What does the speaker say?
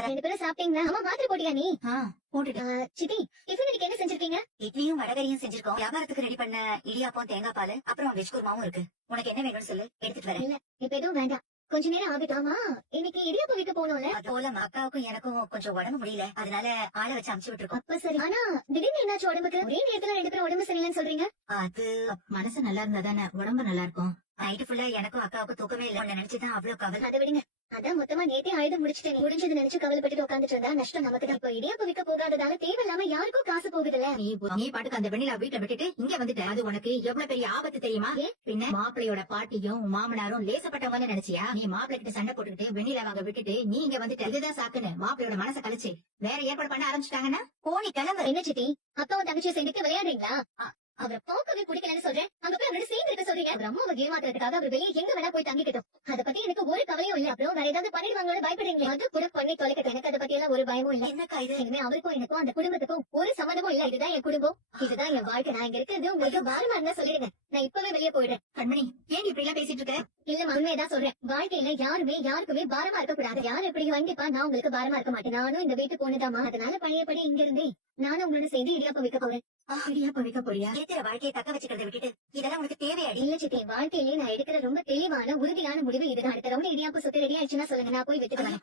ரெண்டு பேரும் சாப்பிட்டீங்களா? அம்மா மாத்திரை போட்டியா நீ? போட்டுட்டு சித்தி, டிஃபன் இன்னைக்கு என்ன செஞ்சிருக்கீங்க? இட்லியும் வடகரியும் செஞ்சிருக்கோம். வியாபாரத்துக்கு ரெடி பண்ண இடியாப்பம், தேங்காய் பால், அப்புறம் வெஜ் குருமாவும் இருக்கு. உனக்கு என்ன வேணும்னு சொல்லு, எடுத்துட்டு வரேன். இல்ல, இப்ப எதுவும் வேண்டாம். கொஞ்ச நேரம் ஆகட்டாமா. இன்னைக்கு இடியாப்பம் விற்க போனோம்ல. அது போல அக்காவுக்கும் எனக்கும் கொஞ்சம் உடம்பு முடியல, அதனால ஆளை வச்சு அமுச்சு விட்டுருக்கோம். அப்ப சரி. ஆனா திடீர்னு என்னாச்சு உடம்புக்கு? ஒரே நேரத்துல ரெண்டு பேரும் உடம்பு சரியில்லைன்னு சொல்றீங்க. அது மனசு நல்லா இருந்தா தானே உடம்பு நல்லா இருக்கும். நைட்டு ஃபுல்லா எனக்கும் அக்காவுக்கும் தூக்கமே இல்ல. உன்னை நினைச்சுதான் அவ்வளவு கவலை. அதை விடுங்க. அதான் மொத்தமா நேத்தே ஆயுதம் முடிச்சுட்டேன். முடிஞ்சது நினைச்சு கவலைப்பட்டு உட்காந்துட்டு இருந்தா நஷ்டம் நமக்கு தான். இப்ப இடியாப்பம் விற்க போகாததால தேவையில்லாம யாருக்கும் காசு போகுதுல்ல. நீ பாட்டுக்கு அந்த வெண்ணிலா வீட்டை விட்டுட்டு இங்க வந்துட்ட. அது உனக்கு எவ்வளவு பெரிய ஆபத்து தெரியுமா? பின்ன மாப்பிள்ளையோட பாட்டியும் மாமனாரும் லேசப்பட்டவங்க நினைச்சியா? நீ மாப்பிள்ளை கிட்ட சண்டை போட்டுக்கிட்டு வெண்ணிலா வாங்க விட்டுட்டு நீ இங்க வந்துட்ட. இதுதான் சாக்குன்னு மாப்பிள்ளையோட மனசை கழிச்சு வேற ஏற்பாடு பண்ண ஆரம்பிச்சுட்டாங்கன்னா போனி கிளம்பு. என்ன சித்தி, அப்பாவும் தங்கச்சியை சேர்ந்துட்டு விளையாடுறீங்களா? அவரை பார்க்கவே பிடிக்கலன்னு சொல்றேன். அங்க போய் அவரோட சேர்ந்து இருக்க சொல்றீங்க. அவர் அம்மாவை ஏமாத்துறதுக்காக அவர் வெளியே எங்க வேணா போய் தங்கிக்கிட்டோம். அதை பத்தி எனக்கு ஒரு கவலையும் இல்ல. அப்புறம் வேற ஏதாவது பண்ணிடுவாங்களோட பயப்படுறீங்க. அது கூட பண்ணி தொலைக்கட்டும். எனக்கு அதை பத்தி எல்லாம் ஒரு பயமும் இல்ல. என்னக்கா இது? இனிமே அவருக்கும் எனக்கும் அந்த குடும்பத்துக்கும் ஒரு சம்மந்தமும் இல்ல. இதுதான் என் குடும்பம், இதுதான் என் வாழ்க்கை. நான் இங்க இருக்கிறது உங்களுக்கு பாரமா இருந்தா சொல்லிடுங்க. நான் இப்பவே வெளியே போயிடுறேன். கண்மணி, ஏன் இப்படி எல்லாம் பேசிட்டு இருக்க? இல்ல, உண்மையதான் சொல்றேன். வாழ்க்கையில யாருமே யாருக்குமே பாரமா இருக்க கூடாது. யாரும் எப்படி கண்டிப்பா நான் உங்களுக்கு பாரமா இருக்க மாட்டேன். நானும் இந்த வீட்டு பொண்ணுதாமா. அதனால பழையபடி இங்க இருந்தே நானும் உங்களோட சேர்ந்து இடியாப்பம் விற்க போறேன். இடியாப்பம் விற்க போறியா? இருக்கிற வாழ்க்கையை தக்க வச்சுக்கிறத விட்டுட்டு இதெல்லாம் உனக்கு தேவையாடி? இல்ல சித்தி, வாழ்க்கையிலே நான் எடுக்கிற ரொம்ப தெளிவான உறுதியான முடிவு இதுதான். அடுத்த ரவுண்ட் இடியாப்பம் சுத்தி ரெடி ஆயிடுச்சுன்னா சொல்லுங்க, நான் போய் வித்துட்டு வரேன்.